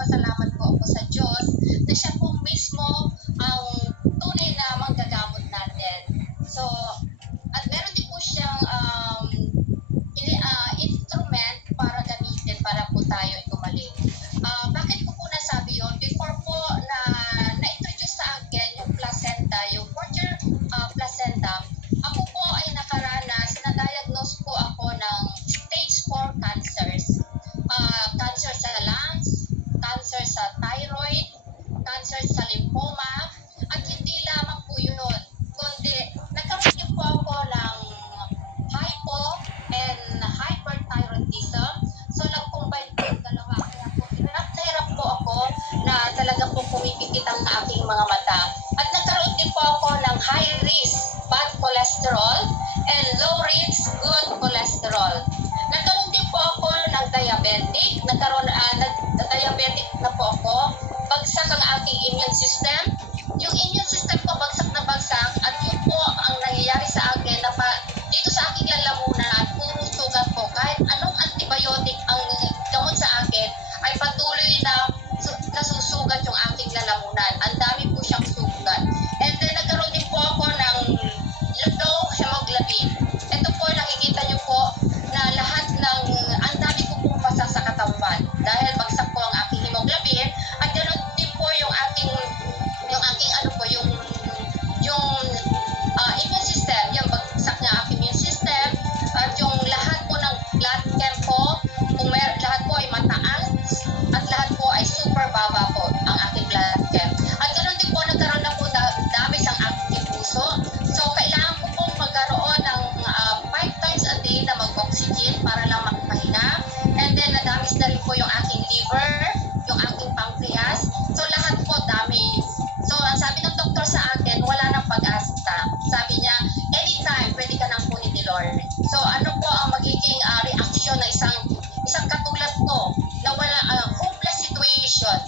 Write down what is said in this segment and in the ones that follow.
nagpapasalamat po ako sa Diyos na siya po mismo ang tunay na manggagamot natin. So, at meron din po siyang instrument para gamitin para po tayo gumaling. Bakit ko po nasabi yun? Before po na-introduce sa akin yung placenta, yung quarter placenta, ako po ay nakaranas, na-diagnose po ako ng stage 4 cancers. Cancer sa lungs, cancer sa thyroid, cancer sa lymphoma, at hindi lamang po yun, kundi nagkaroon din po ako ng hypo and hyperthyroidism. So, nag-combine po yung dalawa. Kaya po, hirap na hirap po ako na talaga po pumipikit ang aking mga mata. At nagkaroon din po ako ng high risk bad cholesterol and low risk good cholesterol. Nagkaroon din po ako ng diabetic. Nag-diabetic na po ako. Bagsak ang aking immune system. Yung immune system ko bagsak na bagsak at yun po ang nangyayari sa akin na dito sa aking lalamunan, puro sugat po. Kahit anong antibiotic ang gamot sa akin, ay patuloy na nasusugat yung aking lalamunan. Ang dami po siyang sugat. And then nagkaroon din po ako ng low hemoglobin. Ito po, nakikita niyo po na lahat ng, ang dami ko pong pasa sa katawan dahil bagsak po ang aking hemoglobin at ganoon din po yung aking ano po, yung immune system, yung bagsak ng aking immune system at yung lahat po ng blood chem po, lahat po ay mataas at lahat po ay super baba po ang aking blood chem. At ganoon din po, nagkaroon na po damage ang aking puso. So, kailangan ko pong magkaroon ng 5 times a day na mag-oxygen para lang makapahinga. And then, na-damage na rin po yung aking liver, yung aking pancreas. So, lahat po damage. So, ang sabi ng doktor sa akin, wala nang pag-asa. Sabi niya, anytime, pwede ka nang kunin ni Lord. So, ano po ang magiging reaction na isang katulad ko na wala, hopeless situation.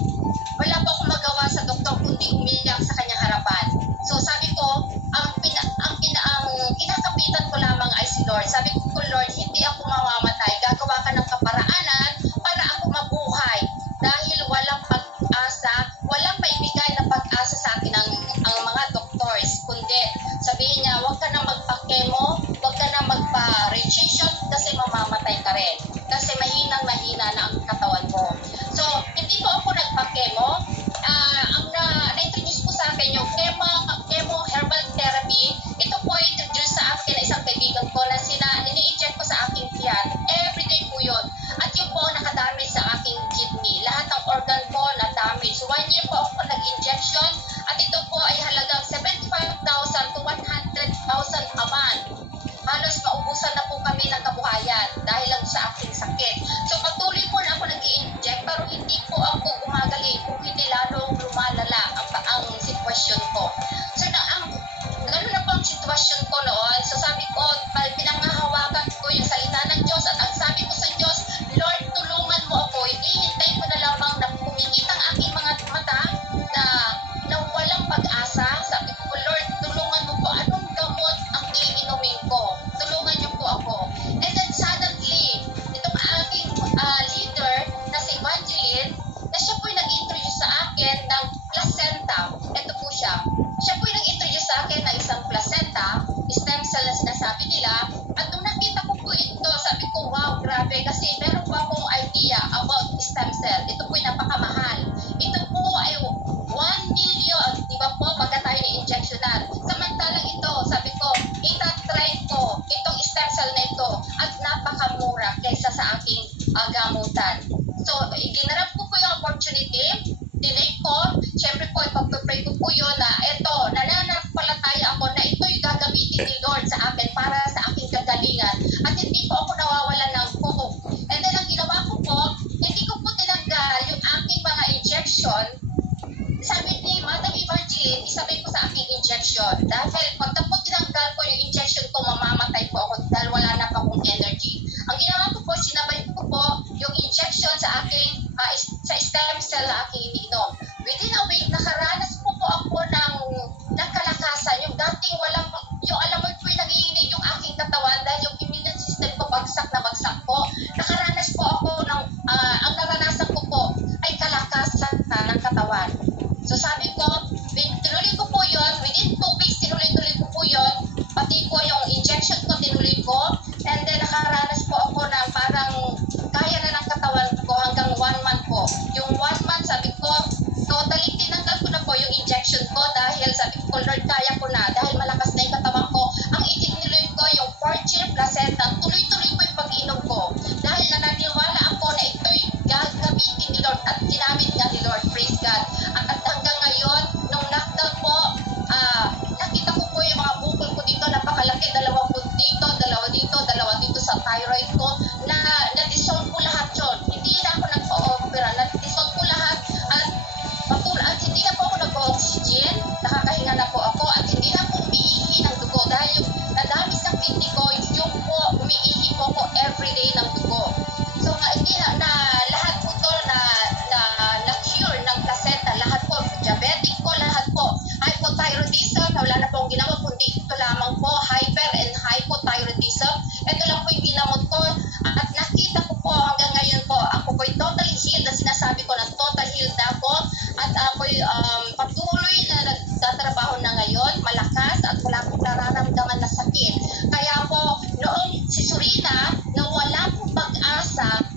Wala po akong magawa sa doktor kundi umiyak sa kanyang harapan. So, sabi ko, ang kinakapitan ko lamang ay si Lord. Sabi ko, Lord, hindi ako mamamatay. Gagawa ka ng kaparaanan para ako mabuhay. Dahil walang pag-asa, walang maibigay na pag-asa sa akin ang mga doctors. Kundi, sabihin niya, huwag ka na magpa-chemo, huwag ka na magpa-radiation kasi mamamatay ka rin. Kasi mahinang-mahina na ang katawan mo. So, hindi po ako nagpa-chemo. Ang na-introduce po sa akin yung chemo herbal therapy. Ito po ay introduce sa akin na isang kaibigan ko na ini-inject ko sa aking tiyan. Everyday po yun. At yun po nakadamage sa aking kidney. Lahat ng organ ko na-damage. 1 year po ako nag-injection at ito po ay halagang 75,000 to 100,000 a month. Halos maubusan na po kami ng kabuhayan dahil lang sa aking sakit. So patuloy po na ako nag-i-inject pero hindi po ako gumagaling kung hindi lalong lumalala ang sitwasyon ko. So gano'n na po ang sitwasyon ko noon. So sabi ko, pinanghahawakan ko yung salita ng Diyos at ang sabi ko sa Diyos, Lord, tulungan mo ako. Ihintay ko na lamang na pumikit ang aking mga mata na walang pag-asa. Sabi ko, Lord, tulungan mo po. Anong gamot ang iinumin ko? Tulungan niyo po ako. And then suddenly, itong aking leader na si Evangeline, na siya po'y nag-introduce sa akin ng placenta. Ito po siya. Siya po'y nag-introduce sa akin ng isang placenta, stem cell na sinasabi nila. At nung nakita ko po ito, sabi ko, wow, grabe. Kasi meron po akong idea about stem cell. Ito po'y napakamahal. Ito po ay 1 million, di ba po, pagka tayo ni-injectionan. Samantalang ito, sabi ko, itatry ko itong stem cell na ito at napakamura kaysa sa aking gamutan. So, ginarap ko po yung opportunity, tinake ko, syempre po, ipag-pray ko po yun na ito, nananampalataya ako na ito yung gagamitin ni Lord sa akin para sa aking kagalingan at hindi po ako nawawalan ng hope. And then, ang ginawa ko po, hindi ko po tinanggal yung aking mga injection. Sabi ni Madam Evangeline, isabay ko sa aking injection. Dahil pagka po tinanggal ko yung injection ko, mamamatay po ako dahil wala na pa akong energy. Ang ginawa ko po, sinabay ko po yung injection sa aking sa stem cell na aking iniinom. Within a week, nakaranas po ako ng kalakasan. Yung dating walang, yung alam mo po, nanginginig yung aking katawan dahil yung immune system ko bagsak na bagsak po. Nakaranas po ako ng, ang naranasan ko po ay kalakas na walang pag-asa